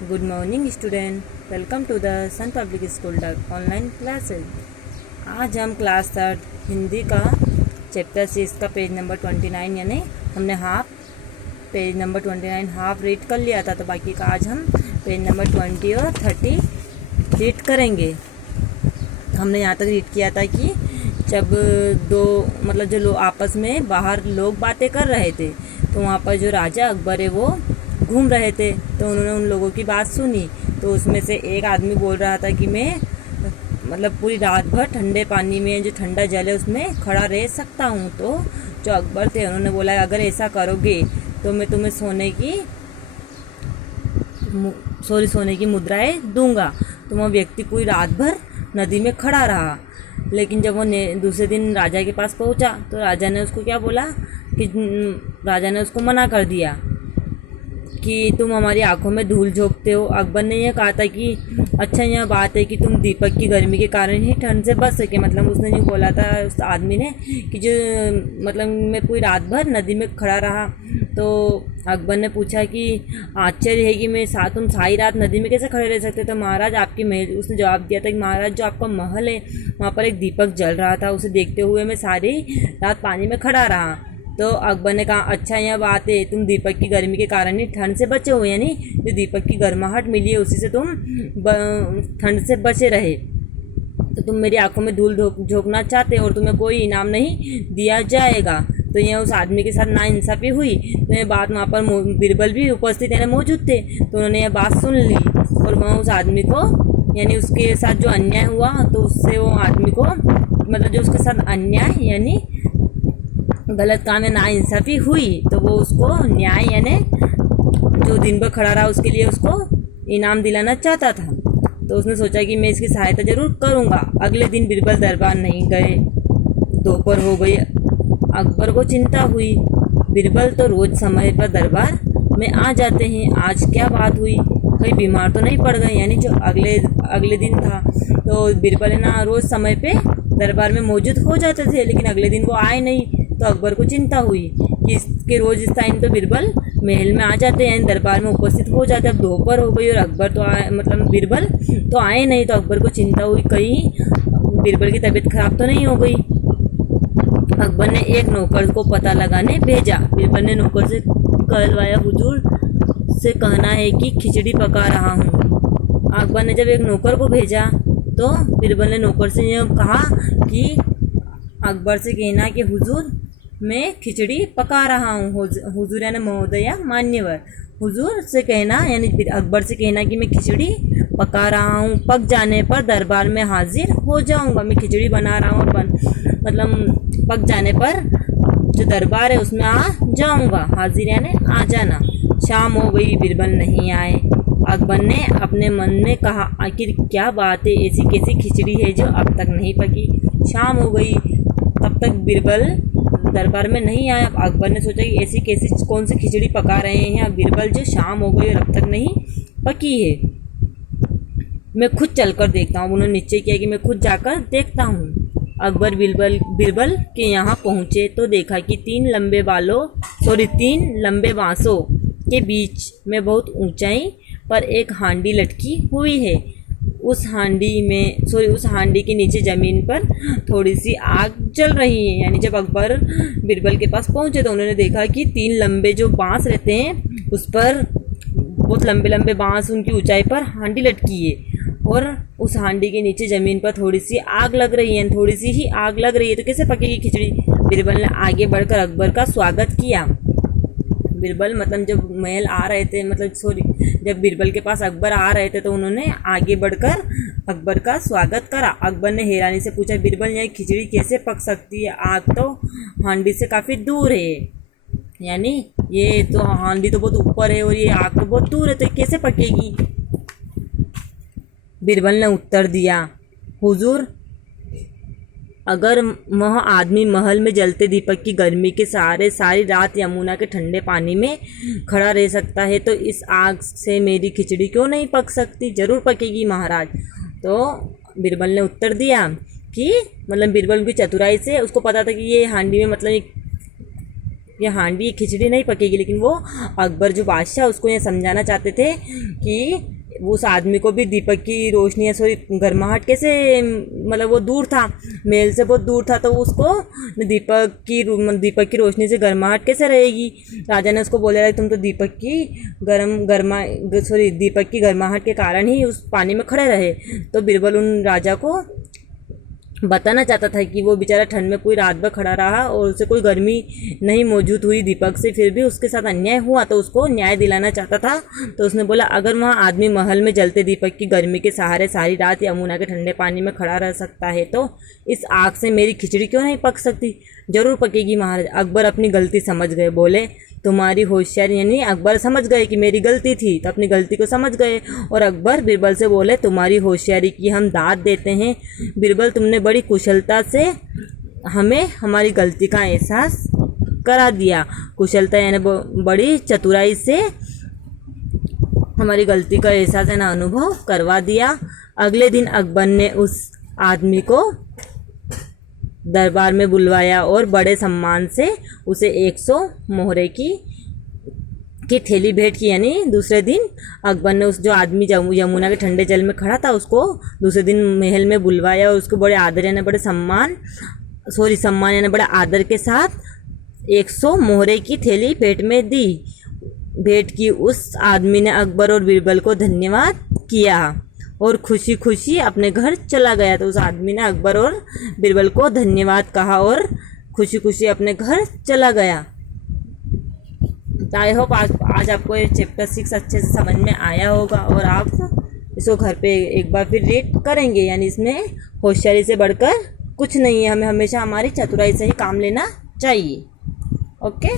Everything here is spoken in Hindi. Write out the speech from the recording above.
Good morning student, welcome to the Sun public school online classes. आज हम क्लास थर्ड हिंदी का चैप्टर 6 का पेज नंबर 29 यानी हमने पेज नंबर 29 हाफ रीड कर लिया था, तो बाकी का आज हम पेज नंबर 20 और 30 रीड करेंगे। हमने यहाँ तक रीड किया था कि जब जो लोग आपस में बाहर लोग बातें कर रहे थे, तो वहाँ पर जो राजा अकबर है वो घूम रहे थे, तो उन्होंने उन लोगों की बात सुनी। तो उसमें से एक आदमी बोल रहा था कि मैं पूरी रात भर ठंडे पानी में, जो ठंडा जल है उसमें खड़ा रह सकता हूँ। तो जो अकबर थे उन्होंने बोला, अगर ऐसा करोगे तो मैं तुम्हें सोने की मुद्राएं दूंगा। तो वह व्यक्ति पूरी रात भर नदी में खड़ा रहा, लेकिन जब वो दूसरे दिन राजा के पास पहुंचा तो राजा ने उसको क्या बोला कि राजा ने उसको मना कर दिया कि तुम हमारी आंखों में धूल झोंकते हो। अकबर ने यह कहा था कि अच्छा, यह बात है कि तुम दीपक की गर्मी के कारण ही ठंड से बच सके। उसने जो बोला था उस आदमी ने कि मैं पूरी रात भर नदी में खड़ा रहा। तो अकबर ने पूछा कि आश्चर्य है कि तुम सारी रात नदी में कैसे खड़े रह सकते। तो महाराज आपकी महल, उसने जवाब दिया था कि महाराज जो आपका महल है वहाँ पर एक दीपक जल रहा था, उसे देखते हुए मैं सारी रात पानी में खड़ा रहा। तो अकबर ने कहा, अच्छा यह बात है, तुम दीपक की गर्मी के कारण ही ठंड से बचे हुए, यानी जो दीपक की गर्माहट मिली है उसी से तुम ठंड से बचे रहे। तो तुम मेरी आंखों में धूल झोंकना चाहते हो और तुम्हें कोई इनाम नहीं दिया जाएगा। तो यह उस आदमी के साथ नाइंसाफी हुई। तो यह बात वहाँ पर बीरबल भी उपस्थित यानी मौजूद थे, तो उन्होंने यह बात सुन ली और वह उस आदमी को, यानी उसके साथ जो अन्याय हुआ, तो उससे वो आदमी को जो उसके साथ अन्याय यानी गलत काम में नाइंसाफी हुई, तो वो उसको न्याय यानी जो दिन भर खड़ा रहा उसके लिए उसको इनाम दिलाना चाहता था। तो उसने सोचा कि मैं इसकी सहायता जरूर करूँगा। अगले दिन बीरबल दरबार नहीं गए। दोपहर हो गई, अकबर को चिंता हुई। बीरबल तो रोज समय पर दरबार में आ जाते हैं, आज क्या बात हुई, कहीं बीमार तो नहीं पड़ गए। यानी जो अगले दिन था, तो बीरबल है ना रोज समय पे दरबार में मौजूद हो जाते थे, लेकिन अगले दिन वो आए नहीं। तो अकबर को चिंता हुई कि इसके रोज इस टाइम तो बीरबल महल में आ जाते हैं, दरबार में उपस्थित हो जाते। अब दोपहर हो गई और अकबर तो बीरबल तो आए नहीं। तो अकबर को चिंता हुई कहीं बीरबल की तबीयत खराब तो नहीं हो गई। अकबर ने एक नौकर को पता लगाने भेजा। बीरबल ने नौकर से कहलवाया, हुजूर से कहना है कि खिचड़ी पका रहा हूँ। अकबर ने जब एक नौकर को भेजा तो बीरबल ने नौकर से यह कहा कि अकबर से कहना कि हुजूर मैं खिचड़ी पका रहा हूँ। हुजूर यानी महोदया मान्यवर, हुजूर से कहना यानी अकबर से कहना कि मैं खिचड़ी पका रहा हूँ, पक जाने पर दरबार में हाजिर हो जाऊँगा। मैं खिचड़ी बना रहा हूँ और पक जाने पर जो दरबार है उसमें आ जाऊँगा। हाजिर यानी आ जाना। शाम हो गई, बीरबल नहीं आए। अकबर ने अपने मन में कहा, आखिर क्या बात है, ऐसी कैसी खिचड़ी है जो अब तक नहीं पकी। शाम हो गई, तब तक बीरबल दरबार में नहीं आया। अकबर ने सोचा कि ऐसी कैसी कौन सी खिचड़ी पका रहे हैं अब बीरबल, जो शाम हो गई और अब तक नहीं पकी है। मैं खुद चलकर देखता हूँ। उन्होंने निश्चय किया कि मैं खुद जाकर देखता हूँ। अकबर बीरबल के यहाँ पहुँचे तो देखा कि तीन लंबे बांसों के बीच में बहुत ऊंचाई पर एक हांडी लटकी हुई है। उस हांडी के नीचे ज़मीन पर थोड़ी सी आग जल रही है। यानी जब अकबर बीरबल के पास पहुंचे तो उन्होंने देखा कि तीन लंबे जो बांस रहते हैं उस पर बहुत लंबे लंबे बांस, उनकी ऊंचाई पर हांडी लटकी है और उस हांडी के नीचे ज़मीन पर थोड़ी सी आग लग रही है। थोड़ी सी ही आग लग रही है तो कैसे पकेगी खिचड़ी। बीरबल ने आगे बढ़कर अकबर का स्वागत किया। बीरबल जब महल आ रहे थे, जब बीरबल के पास अकबर आ रहे थे तो उन्होंने आगे बढ़कर अकबर का स्वागत करा। अकबर ने हैरानी से पूछा, बीरबल यह खिचड़ी कैसे पक सकती है, आग तो हांडी से काफ़ी दूर है, यानी ये तो हांडी तो बहुत ऊपर है और ये आग तो बहुत दूर है, तो कैसे पकेगी। बीरबल ने उत्तर दिया, हुजूर अगर वह आदमी महल में जलते दीपक की गर्मी के सहारे सारी रात यमुना के ठंडे पानी में खड़ा रह सकता है, तो इस आग से मेरी खिचड़ी क्यों नहीं पक सकती। जरूर पकेगी महाराज। तो बीरबल ने उत्तर दिया कि बीरबल की चतुराई से उसको पता था कि ये हांडी में ये हांडी ये खिचड़ी नहीं पकेगी। लेकिन वो अकबर जो बादशाह उसको ये समझाना चाहते थे कि उस आदमी को भी दीपक की रोशनी या सॉरी गर्माहट कैसे, मतलब वो दूर था, महल से बहुत दूर था, तो उसको दीपक की रोशनी से गर्माहट कैसे रहेगी। राजा ने उसको बोला तुम तो दीपक की गर्माहट के कारण ही उस पानी में खड़े रहे। तो बीरबल उन राजा को बताना चाहता था कि वो बेचारा ठंड में पूरी रात भर खड़ा रहा और उसे कोई गर्मी नहीं मौजूद हुई दीपक से, फिर भी उसके साथ अन्याय हुआ, तो उसको न्याय दिलाना चाहता था। तो उसने बोला अगर वहाँ आदमी महल में जलते दीपक की गर्मी के सहारे सारी रात यमुना के ठंडे पानी में खड़ा रह सकता है, तो इस आग से मेरी खिचड़ी क्यों नहीं पक सकती। जरूर पकेगी महाराज। अकबर अपनी गलती समझ गए, बोले तुम्हारी होशियारी, यानी अकबर समझ गए कि मेरी गलती थी, तो अपनी गलती को समझ गए। और अकबर बीरबल से बोले तुम्हारी होशियारी की हम दाद देते हैं बीरबल, तुमने बड़ी कुशलता से हमें हमारी गलती का एहसास करा दिया। कुशलता यानी बड़ी चतुराई से हमारी गलती का एहसास है ना अनुभव करवा दिया। अगले दिन अकबर ने उस आदमी को दरबार में बुलवाया और बड़े सम्मान से उसे 100 मोहरे की थैली भेंट की। यानी दूसरे दिन अकबर ने उस जो आदमी यमुना के ठंडे जल में खड़ा था उसको दूसरे दिन महल में बुलवाया और उसको बड़े आदर यानी बड़े सम्मान यानी बड़े आदर के साथ 100 मोहरे की थैली भेंट में दी। भेंट की उस आदमी ने अकबर और बीरबल को धन्यवाद किया और खुशी खुशी अपने घर चला गया। तो उस आदमी ने अकबर और बीरबल को धन्यवाद कहा और खुशी खुशी अपने घर चला गया। तो आई होप आज आपको ये चैप्टर 6 अच्छे से समझ में आया होगा और आप इसको घर पे एक बार फिर रीड करेंगे। यानी इसमें होशियारी से बढ़कर कुछ नहीं है, हमें हमेशा हमारी चतुराई से ही काम लेना चाहिए। ओके।